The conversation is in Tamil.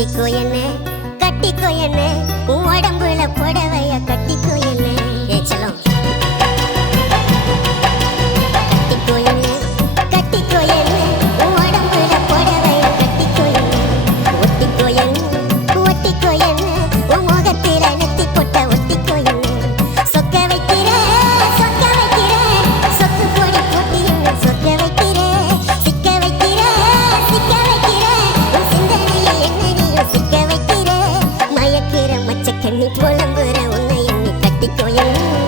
கட்டிக்கோ என்ன கட்டிக்கோ என்ன. உன் உடம்புல புடவைய கட்டிக்கோ Itu.